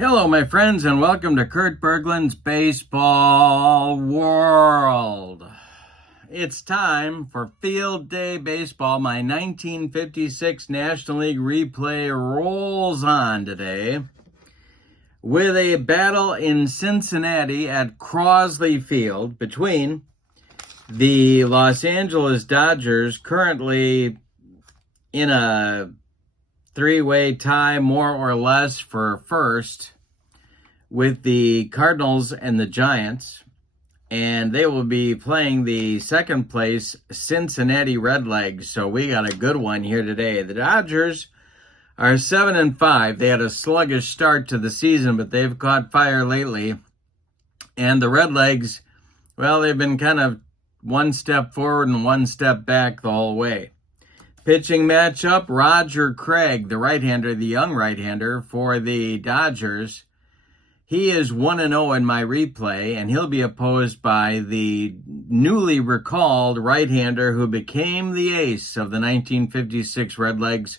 Hello, my friends, and welcome to Kurt Berglund's Baseball World. It's time for Field Day Baseball. My 1956 National League replay rolls on today with a battle in Cincinnati at Crosley Field between the Los Angeles Dodgers, currently in a three-way tie, more or less, for first, with the Cardinals and the Giants, and they will be playing the second place Cincinnati Redlegs. So we got a good one here today. The Dodgers are 7-5. They had a sluggish start to the season, but they've caught fire lately. And the Redlegs, well, they've been kind of one step forward and one step back the whole way. Pitching matchup, Roger Craig, the right-hander, the young right-hander for the Dodgers. He is 1-0 in my replay, and he'll be opposed by the newly recalled right-hander who became the ace of the 1956 Redlegs.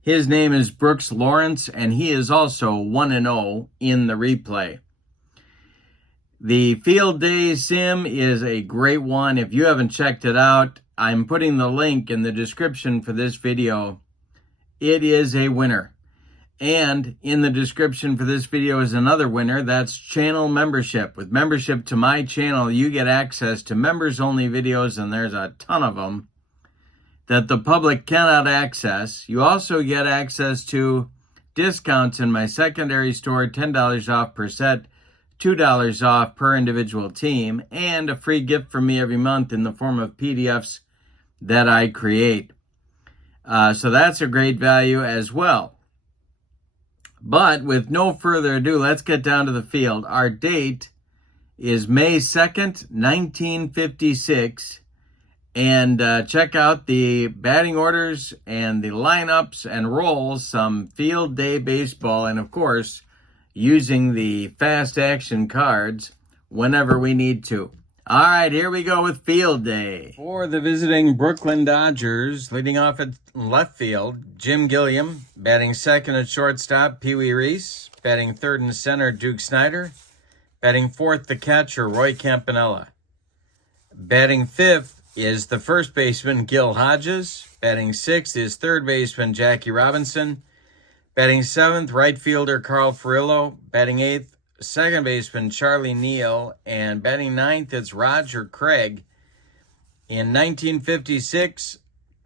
His name is B.Lawrence, and he is also 1-0 in the replay. The Field Day Sim is a great one. If you haven't checked it out, I'm putting the link in the description for this video. It is a winner. And in the description for this video is another winner. That's channel membership. With membership to my channel, you get access to members-only videos, and there's a ton of them that the public cannot access. You also get access to discounts in my secondary store, $10 off per set, $2 off per individual team, and a free gift from me every month in the form of PDFs that I create. So that's a great value as well. But with no further ado, let's get down to the field. Our date is May 2nd, 1956. And check out the batting orders and the lineups and roles, some Field Day Baseball, and of course, using the fast action cards whenever we need to. All right, here we go with Field Day. For the visiting Brooklyn Dodgers, leading off at left field, Jim Gilliam. Batting second at shortstop, Pee Wee Reese. Batting third and center, Duke Snider. Batting fourth, the catcher, Roy Campanella. Batting fifth is the first baseman, Gil Hodges. Batting sixth is third baseman, Jackie Robinson. Batting seventh, right fielder, Carl Furillo. Batting eighth, second baseman Charlie Neal, and batting ninth, it's Roger Craig. In 1956,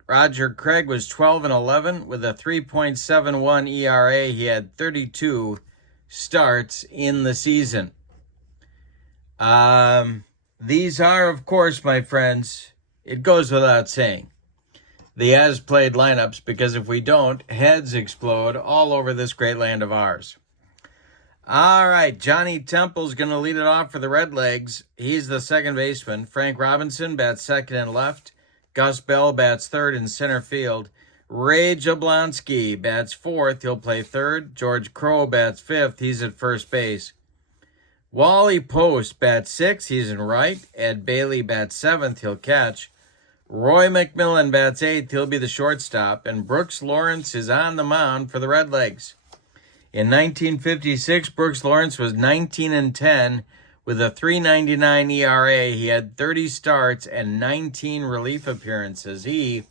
Roger Craig was 12-11 with a 3.71 ERA. He had 32 starts in the season. These are, of course, my friends, it goes without saying, the as-played lineups, because if we don't, heads explode all over this great land of ours. All right, Johnny Temple's going to lead it off for the Redlegs. He's the second baseman. Frank Robinson bats second and left. Gus Bell bats third in center field. Ray Jablonski bats fourth. He'll play third. George Crowe bats fifth. He's at first base. Wally Post bats sixth. He's in right. Ed Bailey bats seventh. He'll catch. Roy McMillan bats eighth. He'll be the shortstop. And B.Lawrence is on the mound for the Redlegs. In 1956, B.Lawrence was 19-10 with a 3.99 ERA. He had 30 starts and 19 relief appearances. He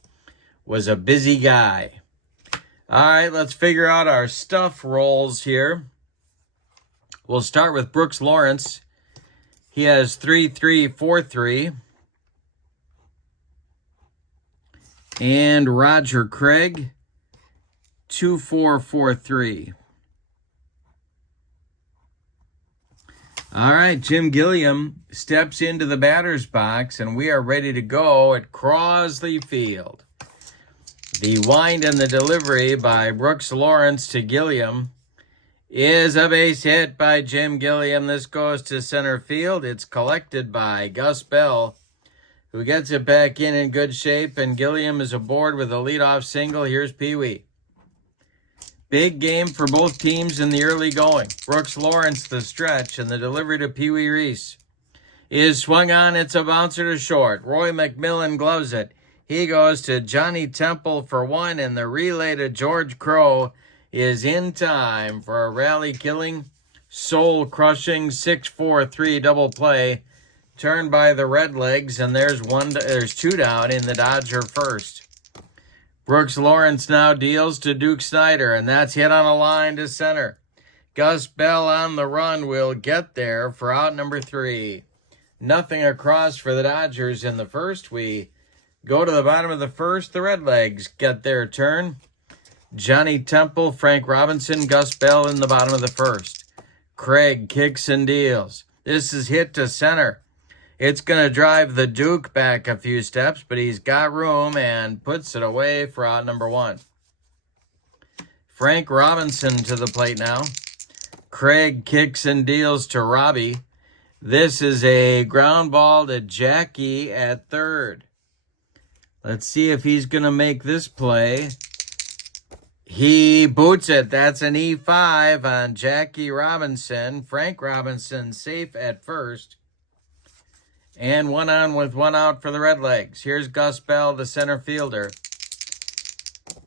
was a busy guy. All right, let's figure out our stuff rolls here. We'll start with B.Lawrence. He has 3.343. And Roger Craig, 2.443. All right, Jim Gilliam steps into the batter's box, and we are ready to go at Crosley Field. The wind and the delivery by B.Lawrence to Gilliam is a base hit by Jim Gilliam. This goes to center field. It's collected by Gus Bell, who gets it back in good shape, and Gilliam is aboard with a leadoff single. Here's Pee Wee. Big game for both teams in the early going. B.Lawrence the stretch, and the delivery to Pee Wee Reese is swung on. It's a bouncer to short. Roy McMillan gloves it. He goes to Johnny Temple for one, and the relay to George Crowe is in time for a rally-killing, soul-crushing 6-4-3 double play turned by the Redlegs, and there's two down in the Dodger first. Brooks-Lawrence now deals to Duke Snyder, and that's hit on a line to center. Gus Bell on the run will get there for out number 3. Nothing across for the Dodgers in the first. We go to the bottom of the first. The Redlegs get their turn. Johnny Temple, Frank Robinson, Gus Bell in the bottom of the first. Craig kicks and deals. This is hit to center. It's going to drive the Duke back a few steps, but he's got room and puts it away for out number 1. Frank Robinson to the plate now. Craig kicks and deals to Robbie. This is a ground ball to Jackie at third. Let's see if he's going to make this play. He boots it. That's an E5 on Jackie Robinson. Frank Robinson safe at first. And one on with one out for the Redlegs. Here's Gus Bell, the center fielder.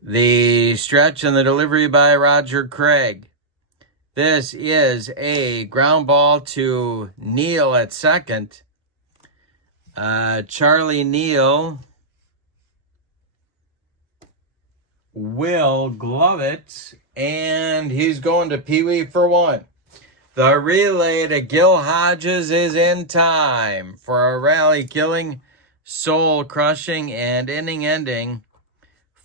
The stretch and the delivery by Roger Craig. This is a ground ball to Neal at second. Charlie Neal will glove it, and he's going to Pee Wee for 1. The relay to Gil Hodges is in time for a rally-killing, soul-crushing, and inning-ending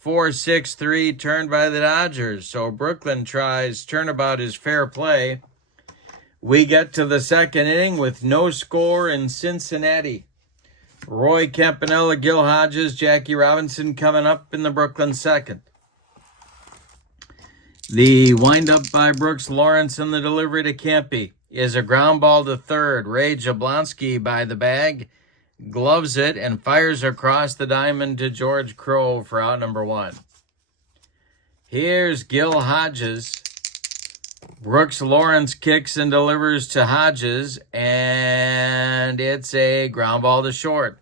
4-6-3 turned by the Dodgers. So Brooklyn tries turnabout is fair play. We get to the second inning with no score in Cincinnati. Roy Campanella, Gil Hodges, Jackie Robinson coming up in the Brooklyn second. The windup by Brooks-Lawrence and the delivery to Campy is a ground ball to third. Ray Jablonski by the bag, gloves it, and fires across the diamond to George Crowe for out number 1. Here's Gil Hodges. Brooks-Lawrence kicks and delivers to Hodges, and it's a ground ball to short.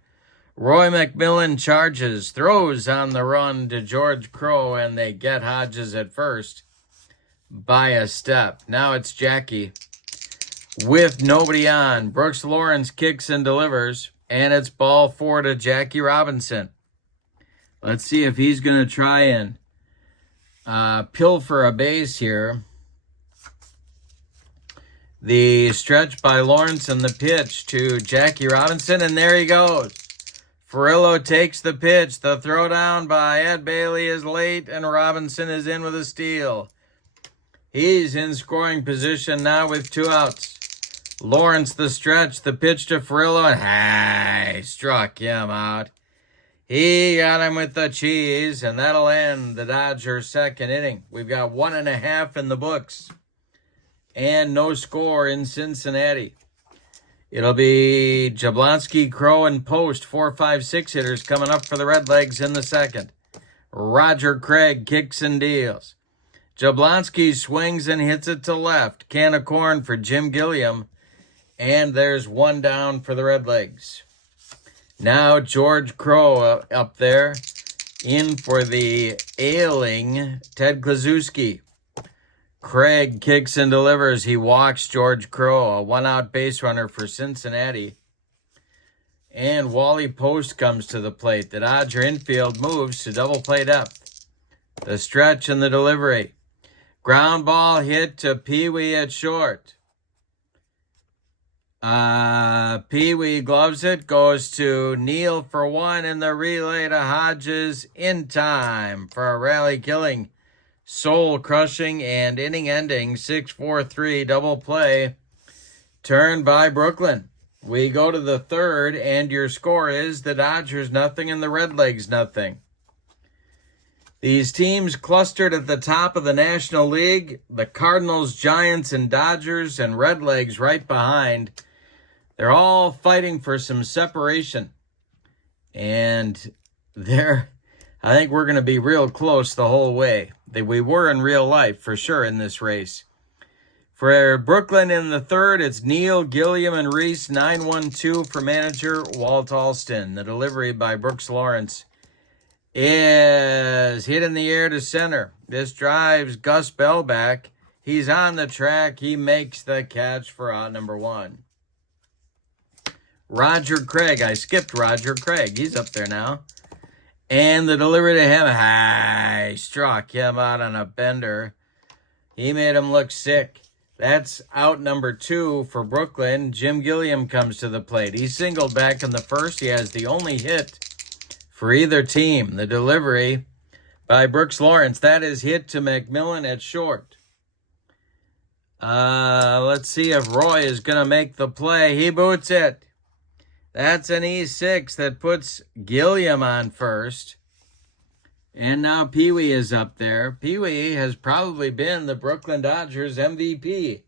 Roy McMillan charges, throws on the run to George Crowe, and they get Hodges at first by a step. Now it's Jackie with nobody on. Brooks-Lawrence kicks and delivers, and it's ball 4 to Jackie Robinson. Let's see if he's going to try and pilfer a base here. The stretch by Lawrence and the pitch to Jackie Robinson, and there he goes. Furillo takes the pitch. The throwdown by Ed Bailey is late, and Robinson is in with a steal. He's in scoring position now with 2 outs. Lawrence the stretch, the pitch to Furillo, and struck him out. He got him with the cheese, and that'll end the Dodgers' second inning. We've got 1.5 in the books, and no score in Cincinnati. It'll be Jablonski, Crowe, and Post, 4, 5, 6 hitters coming up for the Redlegs in the second. Roger Craig kicks and deals. Jablonski swings and hits it to left. Can of corn for Jim Gilliam. And there's 1 down for the Redlegs. Now George Crowe up there in for the ailing Ted Kluszewski. Craig kicks and delivers. He walks George Crowe, a 1-out base runner for Cincinnati. And Wally Post comes to the plate. The Dodger infield moves to double play depth. The stretch and the delivery. Ground ball hit to Pee Wee at short. Pee Wee gloves it, goes to Neal for 1, and the relay to Hodges in time for a rally-killing, soul-crushing, and inning-ending 6-4-3 double play turned by Brooklyn. We go to the third, and your score is the Dodgers nothing and the Redlegs nothing. These teams clustered at the top of the National League, the Cardinals, Giants, and Dodgers, and Redlegs right behind. They're all fighting for some separation. And I think we're going to be real close the whole way. We were in real life, for sure, in this race. For Brooklyn in the third, it's Neal, Gilliam, and Reese. 9-1-2 for manager Walt Alston. The delivery by Brooks-Lawrence is hit in the air to center. This drives Gus Bell back. He's on the track. He makes the catch for out number 1. Roger Craig. I skipped Roger Craig. He's up there now. And the delivery to him. He struck him out on a bender. He made him look sick. That's out number 2 for Brooklyn. Jim Gilliam comes to the plate. He singled back in the first. He has the only hit for either team. The delivery by Brooks Lawrence. That is hit to McMillan at short. Let's see if Roy is going to make the play. He boots it. That's an E6 that puts Gilliam on first. And now Pee Wee is up there. Pee Wee has probably been the Brooklyn Dodgers MVP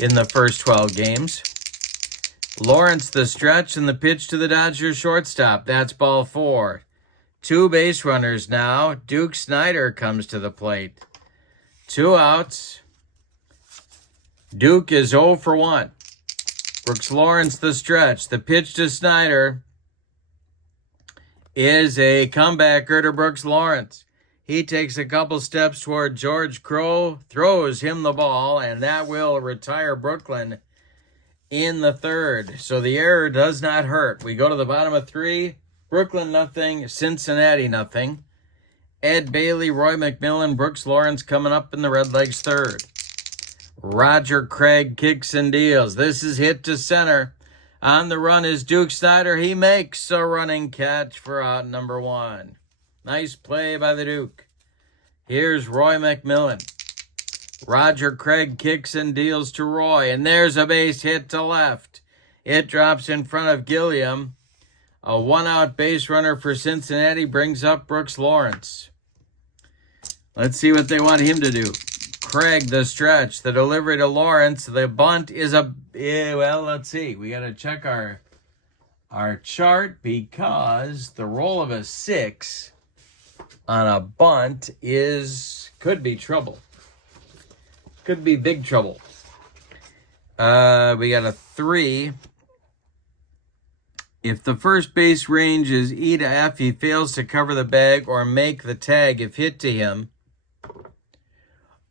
in the first 12 games. Lawrence the stretch and the pitch to the Dodgers shortstop. That's ball 4. 2 base runners now. Duke Snyder comes to the plate. 2 outs. Duke is 0 for 1. Brooks Lawrence the stretch. The pitch to Snyder is a comebacker to Brooks Lawrence. He takes a couple steps toward George Crowe, throws him the ball, and that will retire Brooklyn in the 3rd. So the error does not hurt. We go to the bottom of 3. Brooklyn nothing, Cincinnati nothing. Ed Bailey, Roy McMillan, Brooks Lawrence coming up in the Redlegs 3rd. Roger Craig kicks and deals. This is hit to center. On the run is Duke Snyder. He makes a running catch for out number 1. Nice play by the Duke. Here's Roy McMillan. Roger Craig kicks and deals to Roy. And there's a base hit to left. It drops in front of Gilliam. A 1-out base runner for Cincinnati brings up Brooks Lawrence. Let's see what they want him to do. Craig, the stretch, the delivery to Lawrence. The bunt is well, let's see. We got to check our chart because the roll of a 6 on a bunt could be trouble. Could be big trouble. We got a 3. If the first base range is E to F, he fails to cover the bag or make the tag if hit to him.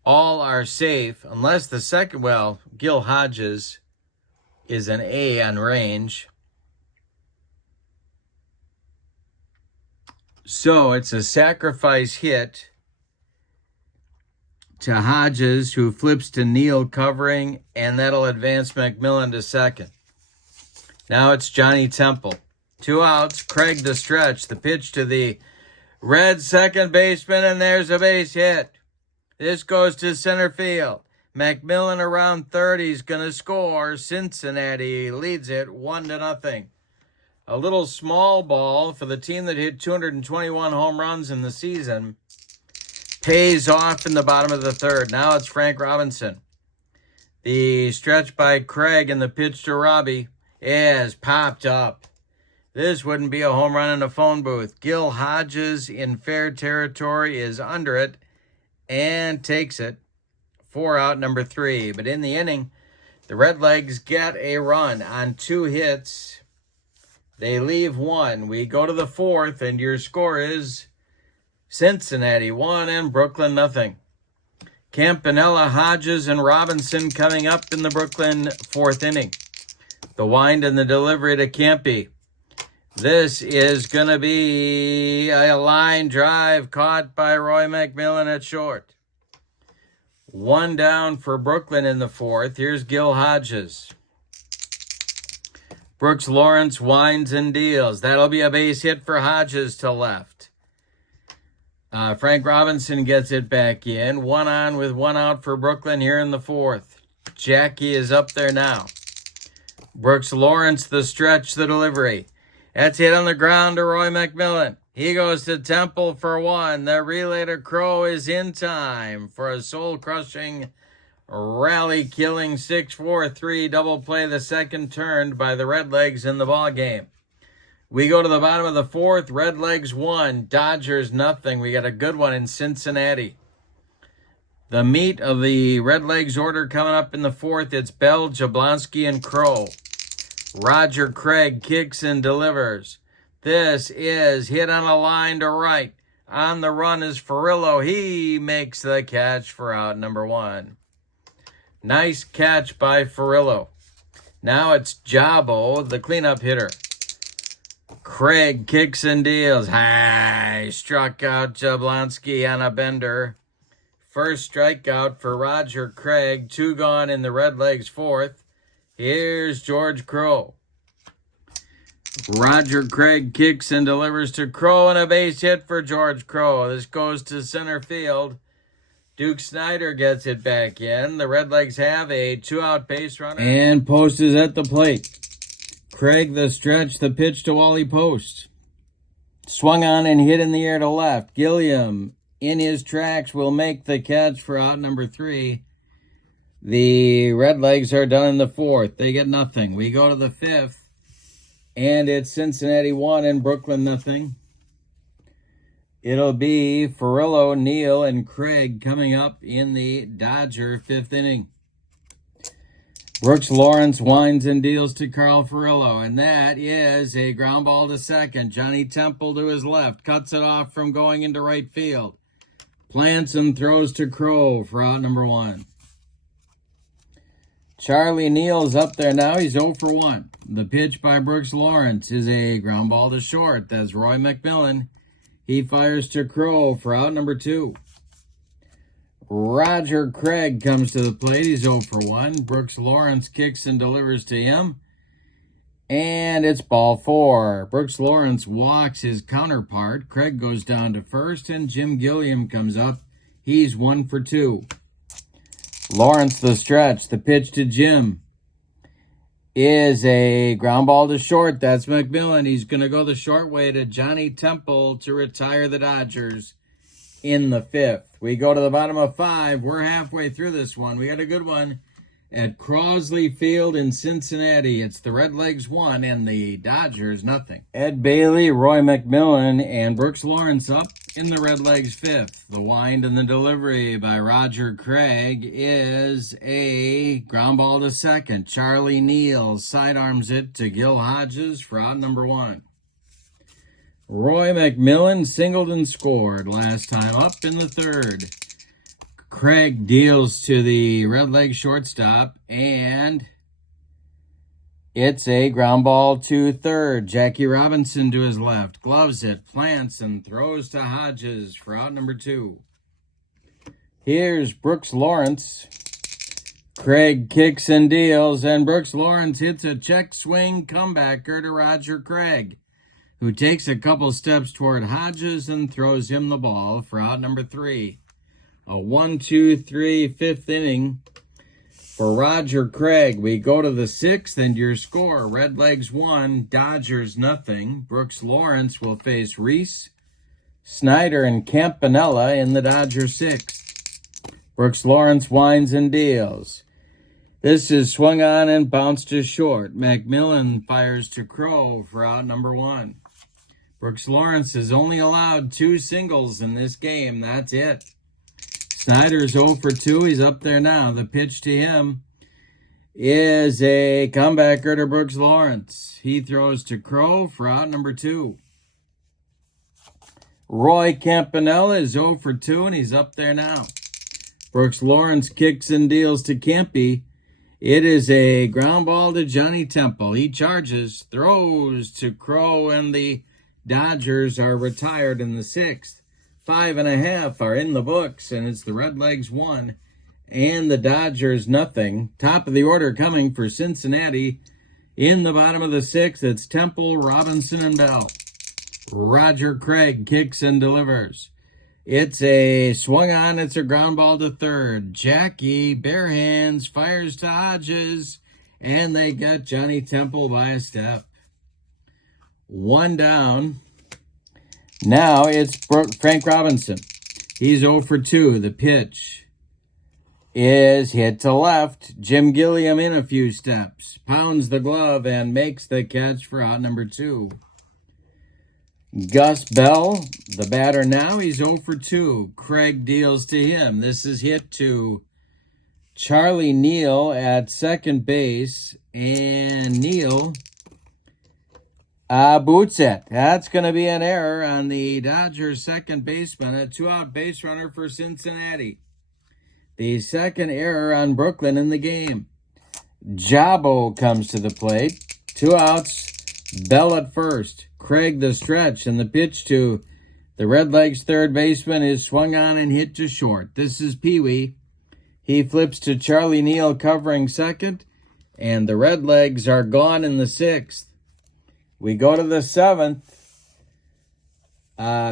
All are safe unless the second, Gil Hodges is an A on range. So it's a sacrifice hit to Hodges, who flips to Neal covering, and that'll advance McMillan to second. Now it's Johnny Temple. 2 outs, Craig the stretch, the pitch to the Red second baseman, and there's a base hit. This goes to center field. McMillan around third. He's going to score. Cincinnati leads it 1-0. A little small ball for the team that hit 221 home runs in the season pays off in the bottom of the 3rd. Now it's Frank Robinson. The stretch by Craig and the pitch to Robbie is popped up. This wouldn't be a home run in a phone booth. Gil Hodges in fair territory is under it and takes it for out number 3. But in the inning, the Redlegs get a run on 2 hits. They leave 1. We go to the 4th, and your score is Cincinnati 1 and Brooklyn nothing. Campanella, Hodges, and Robinson coming up in the Brooklyn 4th inning. The wind and the delivery to Campy. This is going to be a line drive caught by Roy McMillan at short. 1 down for Brooklyn in the 4th. Here's Gil Hodges. Brooks Lawrence winds and deals. That'll be a base hit for Hodges to left. Frank Robinson gets it back in. 1 on with 1 out for Brooklyn here in the 4th. Jackie is up there now. Brooks Lawrence, the stretch, the delivery. That's hit on the ground to Roy McMillan. He goes to Temple for 1. The relay to Crowe is in time for a soul-crushing, rally-killing 6-4-3 double play, the second turned by the Redlegs in the ballgame. We go to the bottom of the 4th. Redlegs 1, Dodgers nothing. We got a good one in Cincinnati. The meat of the Redlegs order coming up in the 4th. It's Bell, Jablonski, and Crowe. Roger Craig kicks and delivers. This is hit on a line to right. On the run is Furillo. He makes the catch for out number 1. Nice catch by Furillo. Now it's Jabo, the cleanup hitter. Craig kicks and deals. High. Struck out Jablonski on a bender. First strikeout for Roger Craig. 2 gone in the Redlegs 4th. Here's George Crowe. Roger Craig kicks and delivers to Crowe, and a base hit for George Crowe. This goes to center field. Duke Snyder gets it back in. The Redlegs have a 2-out base runner. And Post is at the plate. Craig the stretch, the pitch to Wally Post. Swung on and hit in the air to left. Gilliam in his tracks will make the catch for out number 3. The Redlegs are done in the 4th. They get nothing. We go to the 5th. And it's Cincinnati 1 and Brooklyn nothing. It'll be Furillo, Neal, and Craig coming up in the Dodger 5th inning. Brooks-Lawrence winds and deals to Carl Furillo, and that is a ground ball to second. Johnny Temple to his left, cuts it off from going into right field. Plants and throws to Crowe for out number 1. Charlie Neal's up there now. He's 0 for 1. The pitch by Brooks-Lawrence is a ground ball to short. That's Roy McMillan. He fires to Crowe for out number 2. Roger Craig comes to the plate. He's 0 for 1. Brooks-Lawrence kicks and delivers to him. And it's ball 4. Brooks-Lawrence walks his counterpart. Craig goes down to first, and Jim Gilliam comes up. He's 1 for 2. Lawrence the stretch. The pitch to Jim is a ground ball to short. That's McMillan. He's going to go the short way to Johnny Temple to retire the Dodgers in the 5th. We go to the bottom of 5. We're halfway through this one. We got a good one at Crosley Field in Cincinnati. It's the Redlegs 1 and the Dodgers nothing. Ed Bailey, Roy McMillan, and Brooks-Lawrence up in the Redlegs 5th. The wind and the delivery by Roger Craig is a ground ball to second. Charlie Neal sidearms it to Gil Hodges for out number 1. Roy McMillan singled and scored last time up in the 3rd. Craig deals to the Redlegs shortstop, and it's a ground ball to 3rd. Jackie Robinson to his left, gloves it, plants, and throws to Hodges for out number 2. Here's Brooks-Lawrence. Craig kicks and deals, and Brooks-Lawrence hits a check swing comebacker to Roger Craig, who takes a couple steps toward Hodges and throws him the ball for out number 3. A 1-2-3 5th inning for Roger Craig. We go to the 6th, and your score, Redlegs 1, Dodgers nothing. Brooks-Lawrence will face Reese, Snyder, and Campanella in the Dodgers 6th. Brooks-Lawrence winds and deals. This is swung on and bounced to short. McMillan fires to Crowe for out number 1. Brooks-Lawrence has only allowed 2 singles in this game. That's it. Snyder's 0 for 2. He's up there now. The pitch to him is a comebacker to Brooks-Lawrence. He throws to Crowe for out number 2. Roy Campanella is 0 for 2, and he's up there now. Brooks-Lawrence kicks and deals to Campy. It is a ground ball to Johnny Temple. He charges, throws to Crowe, and the Dodgers are retired in the 6th. 5.5 are in the books, and it's the Redlegs 1 and the Dodgers nothing. Top of the order coming for Cincinnati. In the bottom of the 6th, it's Temple, Robinson, and Bell. Roger Craig kicks and delivers. It's a swung on. It's a ground ball to 3rd. Jackie, bare hands, fires to Hodges, and they get Johnny Temple by a step. 1 down. Now it's Frank Robinson. He's 0 for 2. The pitch is hit to left. Jim Gilliam in a few steps. Pounds the glove and makes the catch for out number 2. Gus Bell, the batter now, he's 0 for 2. Craig deals to him. This is hit to Charlie Neal at second base. And Neal Boots it. That's going to be an error on the Dodgers' second baseman, a two-out base runner for Cincinnati. The second error on Brooklyn in the game. Jabo comes to the plate. 2 outs. Bell at first. Craig the stretch, and the pitch to the Redlegs third baseman is swung on and hit to short. This is Pee Wee. He flips to Charlie Neal covering second, and the Redlegs are gone in the 6th. We go to the 7th.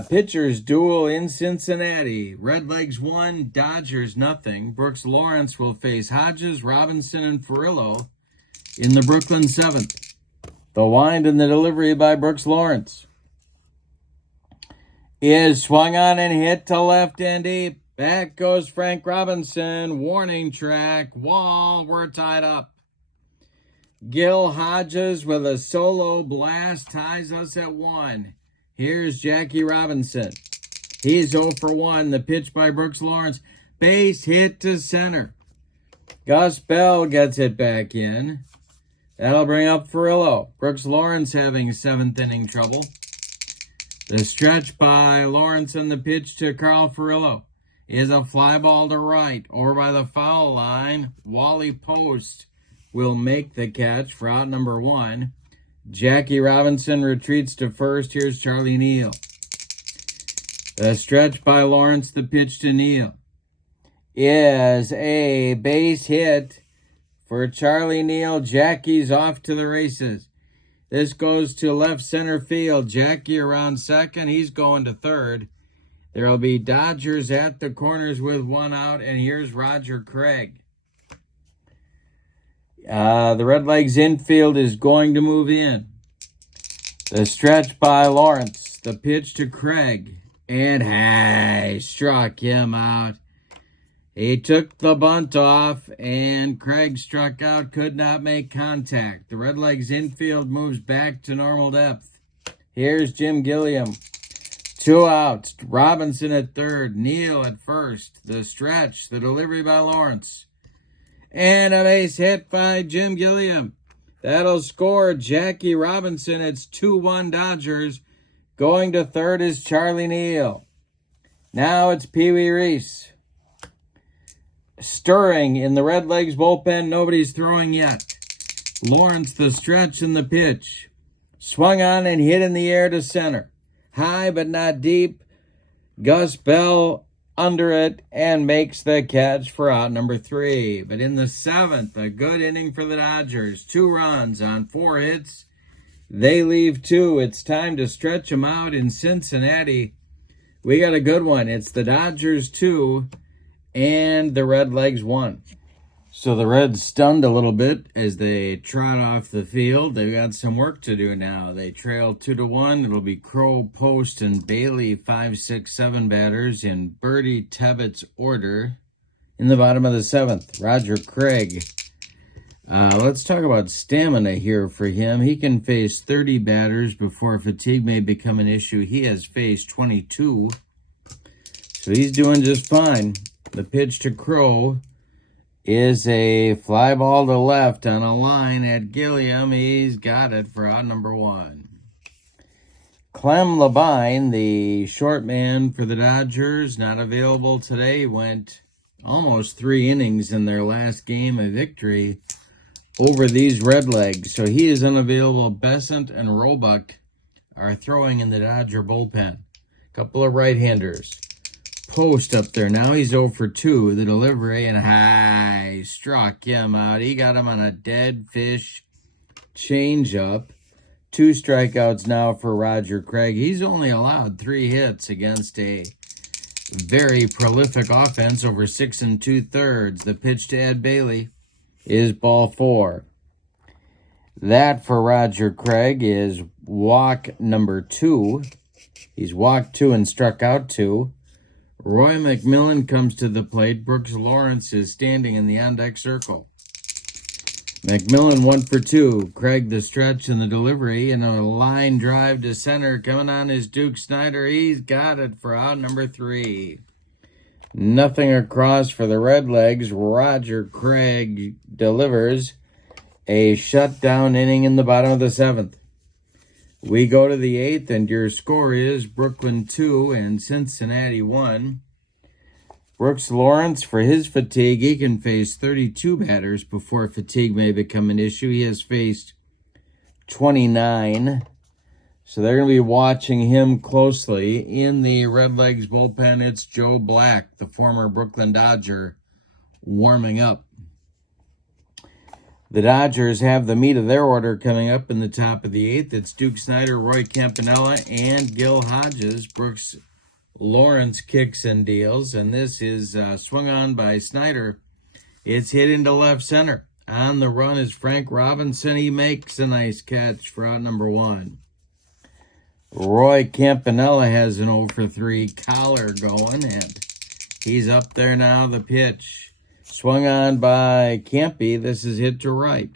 Pitchers duel in Cincinnati. Redlegs 1, Dodgers nothing. Brooks Lawrence will face Hodges, Robinson, and Furillo in the Brooklyn 7th. The wind and the delivery by Brooks Lawrence is swung on and hit to left and deep. Back goes Frank Robinson. Warning track. Wall. We're tied up. Gil Hodges with a solo blast ties us at 1. Here's Jackie Robinson. He's 0 for 1. The pitch by Brooks Lawrence. Base hit to center. Gus Bell gets it back in. That'll bring up Furillo. Brooks Lawrence having 7th inning trouble. The stretch by Lawrence and the pitch to Carl Furillo is a fly ball to right. Over by the foul line, Wally Post will make the catch for out number 1. Jackie Robinson retreats to first. Here's Charlie Neal. The stretch by Lawrence, the pitch to Neal is a base hit for Charlie Neal. Jackie's off to the races. This goes to left center field. Jackie around second. He's going to third. There will be Dodgers at the corners with 1 out, and here's Roger Craig. The Redlegs infield is going to move in. The stretch by Lawrence. The pitch to Craig. And struck him out. He took the bunt off, and Craig struck out, could not make contact. The Redlegs infield moves back to normal depth. Here's Jim Gilliam. 2 outs. Robinson at third. Neal at first. The stretch. The delivery by Lawrence. And a base hit by Jim Gilliam. That'll score Jackie Robinson. It's 2-1 Dodgers. Going to third is Charlie Neal. Now it's Pee Wee Reese. Stirring in the Redlegs bullpen. Nobody's throwing yet. Lawrence the stretch and the pitch. Swung on and hit in the air to center. High but not deep. Gus Bell under it and makes the catch for out number 3. But in the 7th, a good inning for the Dodgers. 2 runs on 4 hits. They leave 2. It's time to stretch them out in Cincinnati. We got a good one. It's the Dodgers 2 and the Redlegs 1. So the Reds stunned a little bit as they trot off the field. They've got some work to do now. They trail 2-1. It'll be Crow, Post, and Bailey 5, 6, 7 batters in Bertie Tebbett's order. In the bottom of the 7th, Roger Craig. Let's talk about stamina here for him. He can face 30 batters before fatigue may become an issue. He has faced 22, so he's doing just fine. The pitch to Crow is a fly ball to left on a line at Gilliam. He's got it for out number 1. Clem Labine, the short man for the Dodgers, not available today. Went almost 3 innings in their last game of victory over these Redlegs. So he is unavailable. Besant and Roebuck are throwing in the Dodger bullpen. Couple of right-handers. Post up there. Now he's 0 for 2. The delivery and struck him out. He got him on a dead fish changeup. 2 strikeouts now for Roger Craig. He's only allowed 3 hits against a very prolific offense over 6 2/3. The pitch to Ed Bailey is ball 4. That for Roger Craig is walk number 2. He's walked 2 and struck out 2. Roy McMillan comes to the plate. Brooks Lawrence is standing in the on-deck circle. McMillan 1 for 2. Craig the stretch and the delivery, and a line drive to center coming on is Duke Snyder. He's got it for out number 3. Nothing across for the Redlegs. Roger Craig delivers a shutdown inning in the bottom of the 7th. We go to the 8th, and your score is Brooklyn 2 and Cincinnati 1. B.Lawrence, for his fatigue, he can face 32 batters before fatigue may become an issue. He has faced 29. So they're going to be watching him closely. In the Redlegs bullpen, it's Joe Black, the former Brooklyn Dodger, warming up. The Dodgers have the meat of their order coming up in the top of the 8th. It's Duke Snider, Roy Campanella, and Gil Hodges. B.Lawrence kicks and deals, and this is swung on by Snider. It's hit into left center. On the run is Frank Robinson. He makes a nice catch for out number 1. Roy Campanella has an 0 for 3 collar going, and he's up there now. The pitch swung on by Campy. This is hit to right.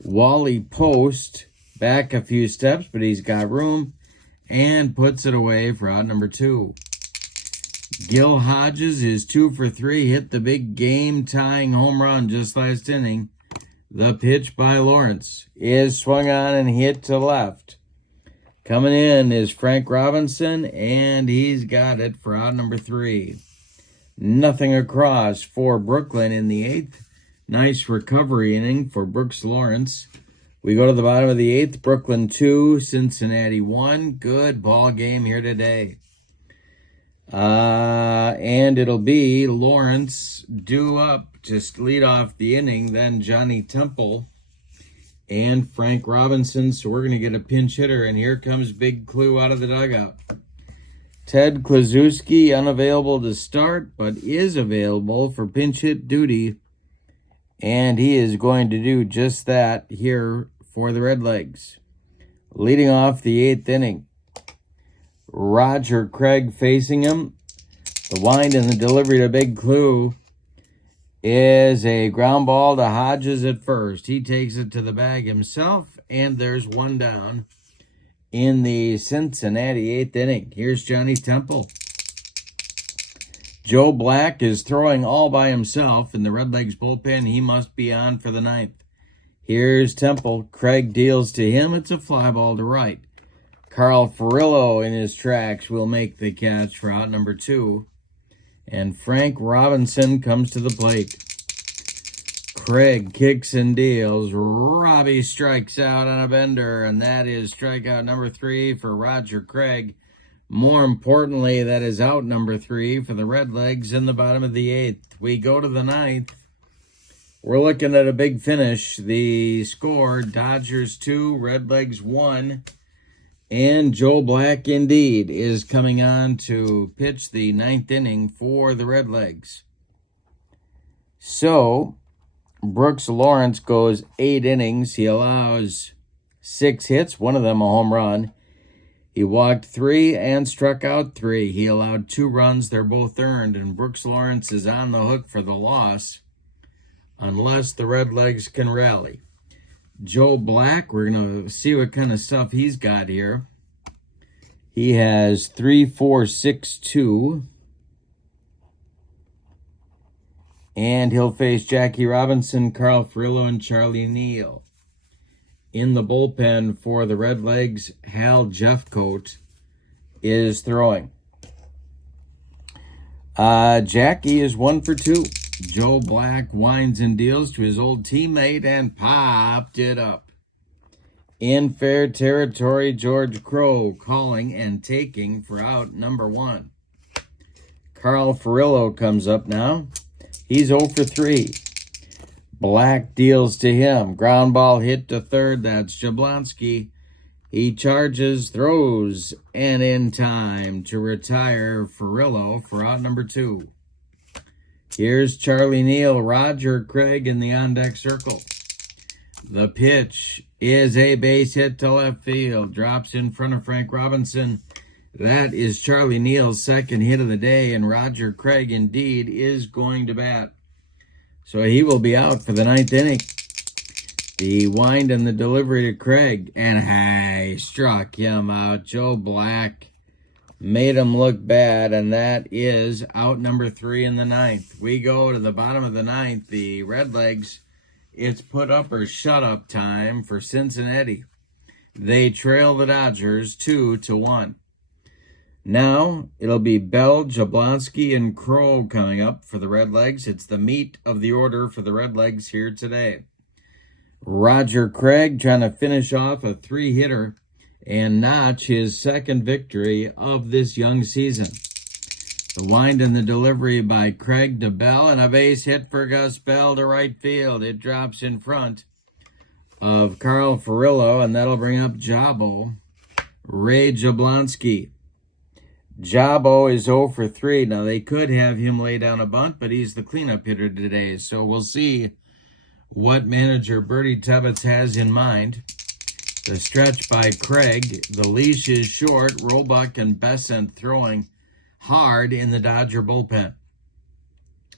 Wally Post back a few steps, but he's got room and puts it away for out number 2. Gil Hodges is 2 for 3, hit the big game-tying home run just last inning. The pitch by Lawrence is swung on and hit to left. Coming in is Frank Robinson, and he's got it for out number 3. Nothing across for Brooklyn in the 8th. Nice recovery inning for B.Lawrence. We go to the bottom of the 8th. Brooklyn 2, Cincinnati 1. Good ball game here today. And it'll be Lawrence due up to lead off the inning, then Johnny Temple and Frank Robinson. So we're going to get a pinch hitter, and here comes Big Clue out of the dugout. Ted Kluszewski, unavailable to start, but is available for pinch hit duty, and he is going to do just that here for the Redlegs. Leading off the 8th inning, Roger Craig facing him. The wind and the delivery to Big Clue is a ground ball to Hodges at first. He takes it to the bag himself, and there's one down in the Cincinnati 8th inning. Here's Johnny Temple. Joe Black is throwing all by himself in the Redlegs bullpen. He must be on for the 9th. Here's Temple. Craig deals to him. It's a fly ball to right. Carl Furillo in his tracks will make the catch for out number 2. And Frank Robinson comes to the plate. Craig kicks and deals. Robbie strikes out on a bender, and that is strikeout number 3 for Roger Craig. More importantly, that is out number 3 for the Redlegs in the bottom of the 8th. We go to the 9th. We're looking at a big finish. The score, Dodgers 2, Redlegs 1. And Joe Black, indeed, is coming on to pitch the 9th inning for the Redlegs. So, B.Lawrence goes 8 innings. He allows 6 hits, one of them a home run. He walked 3 and struck out 3. He allowed 2 runs. They're both earned, and B.Lawrence is on the hook for the loss unless the Redlegs can rally. Joe Black, we're going to see what kind of stuff he's got here. He has 3.462. And he'll face Jackie Robinson, Carl Furillo, and Charlie Neal. In the bullpen for the Redlegs, Hal Jeffcoat is throwing. Jackie is 1 for 2. Joe Black winds and deals to his old teammate and popped it up. In fair territory, George Crow calling and taking for out number 1. Carl Furillo comes up now. He's 0 for 3. Black deals to him. Ground ball hit to third. That's Jablonski. He charges, throws, and in time to retire Furillo for out number 2. Here's Charlie Neal, Roger Craig in the on-deck circle. The pitch is a base hit to left field. Drops in front of Frank Robinson. That is Charlie Neal's second hit of the day, and Roger Craig indeed is going to bat. So he will be out for the 9th inning. The wind and the delivery to Craig, and he struck him out. Joe Black made him look bad, and that is out number 3 in the 9th. We go to the bottom of the 9th. The Redlegs, it's put up or shut up time for Cincinnati. They trail the Dodgers 2-1. Now, it'll be Bell, Jablonski, and Crow coming up for the Redlegs. It's the meat of the order for the Redlegs here today. Roger Craig trying to finish off a 3-hitter and notch his second victory of this young season. The wind and the delivery by Craig to Bell, and a base hit for Gus Bell to right field. It drops in front of Carl Furillo, and that'll bring up Jabo. Ray Jablonski. Jabo is 0 for 3. Now, they could have him lay down a bunt, but he's the cleanup hitter today. So we'll see what manager Bertie Tebbetts has in mind. The stretch by Craig. The leash is short. Roebuck and Besant throwing hard in the Dodger bullpen.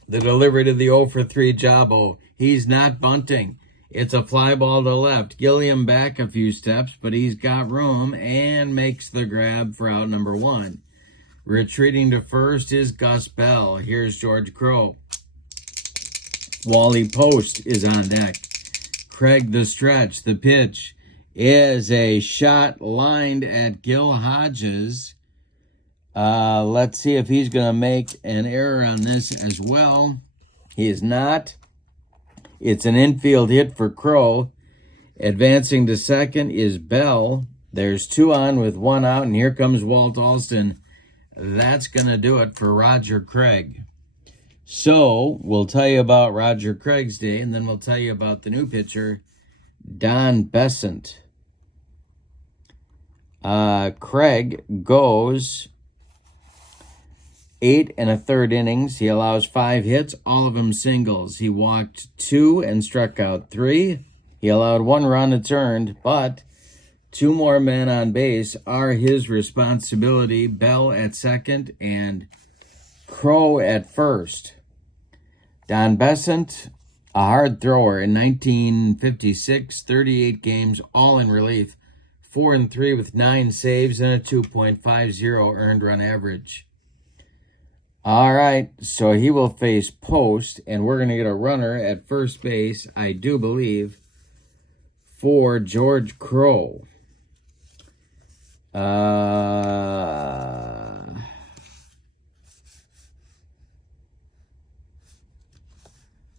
The delivery to the 0 for 3 Jabo. He's not bunting. It's a fly ball to left. Gilliam back a few steps, but he's got room and makes the grab for out number 1. Retreating to first is Gus Bell. Here's George Crow. Wally Post is on deck. Craig the stretch. The pitch is a shot lined at Gil Hodges. Let's see if he's going to make an error on this as well. He is not. It's an infield hit for Crow. Advancing to second is Bell. There's 2 on with 1 out, and here comes Walt Alston. That's going to do it for Roger Craig. So, we'll tell you about Roger Craig's day, and then we'll tell you about the new pitcher, Don Besant. Craig goes 8 1/3 innings. He allows 5 hits, all of them singles. He walked 2 and struck out 3. He allowed 1 run that's earned, but 2 more men on base are his responsibility. Bell at second and Crow at first. Don Besant, a hard thrower in 1956, 38 games, all in relief. 4 3 with 9 saves and a 2.50 earned run average. All right, so he will face Post, and we're going to get a runner at first base, I do believe, for George Crow.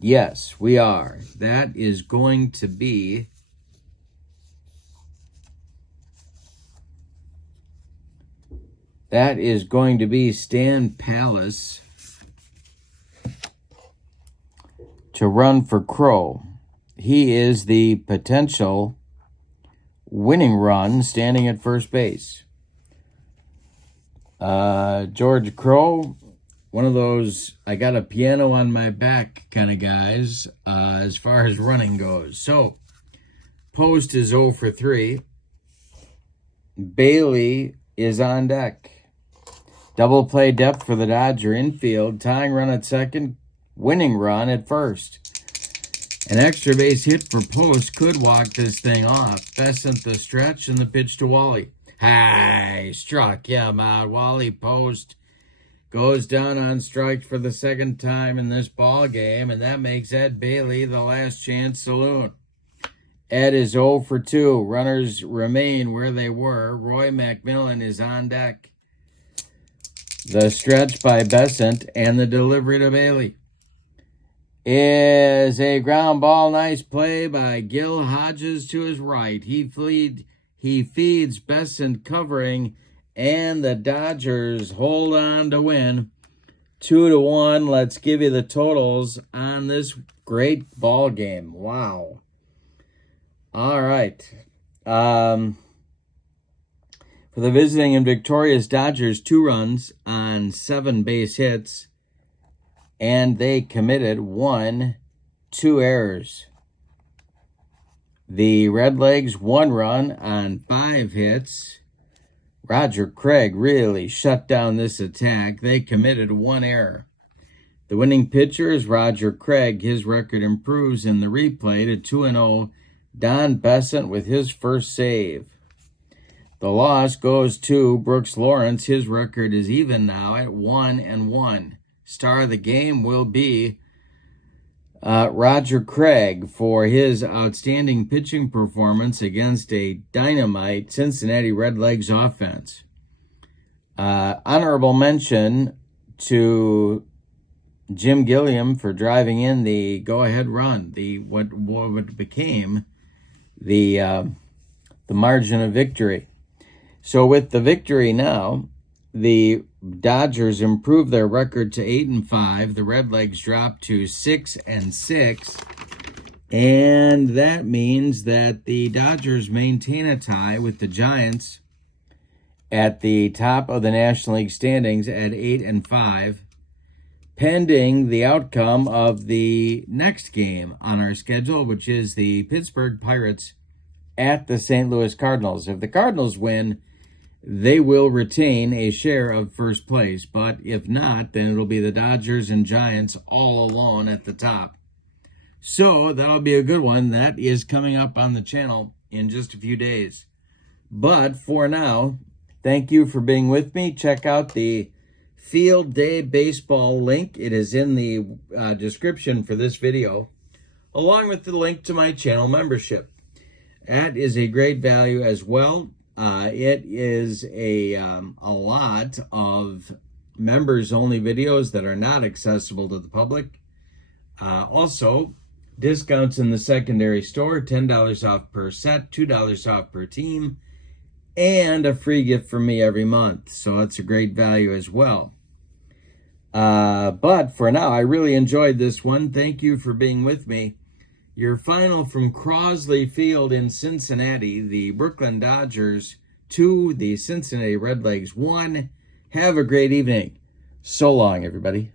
Yes, we are. That is going to be Stan Palace to run for Crow. He is the potential winning run standing at first base. George Crow, one of those I got a piano on my back kind of guys as far as running goes. So, Post is 0 for 3. Bailey is on deck. Double play depth for the Dodger infield. Tying run at second. Winning run at first. An extra base hit for Post could walk this thing off. Besant the stretch and the pitch to Wally. Hey, struck him out. Wally Post goes down on strike for the second time in this ball game, and that makes Ed Bailey the last chance saloon. Ed is 0 for 2. Runners remain where they were. Roy McMillan is on deck. The stretch by Besant and the delivery to Bailey is a ground ball. Nice play by Gil Hodges to his right. He feeds Besant covering, and the Dodgers hold on to win 2-1. Let's give you the totals on this great ball game. Wow. All right. For the visiting and victorious Dodgers, 2 runs on 7 base hits, and they committed 2 errors. The Redlegs, 1 run on 5 hits. Roger Craig really shut down this attack. They committed 1 error. The winning pitcher is Roger Craig. His record improves in the replay to 2-0. Don Besant with his first save. The loss goes to Brooks Lawrence. His record is even now at 1-1. Star of the game will be Roger Craig for his outstanding pitching performance against a dynamite Cincinnati Redlegs offense. Honorable mention to Jim Gilliam for driving in the go-ahead run, what became the margin of victory. So with the victory now, the Dodgers improved their record to 8-5. The Redlegs dropped to 6-6. And that means that the Dodgers maintain a tie with the Giants at the top of the National League standings at 8-5, pending the outcome of the next game on our schedule, which is the Pittsburgh Pirates at the St. Louis Cardinals. If the Cardinals win, they will retain a share of first place. But if not, then it'll be the Dodgers and Giants all alone at the top. So that'll be a good one. That is coming up on the channel in just a few days. But for now, thank you for being with me. Check out the Field Day Baseball link. It is in the description for this video, along with the link to my channel membership. That is a great value as well. It is a lot of members-only videos that are not accessible to the public. Also, discounts in the secondary store, $10 off per set, $2 off per team, and a free gift from me every month. So it's a great value as well. But for now, I really enjoyed this one. Thank you for being with me. Your final from Crosley Field in Cincinnati, the Brooklyn Dodgers 2, the Cincinnati Redlegs 1. Have a great evening. So long, everybody.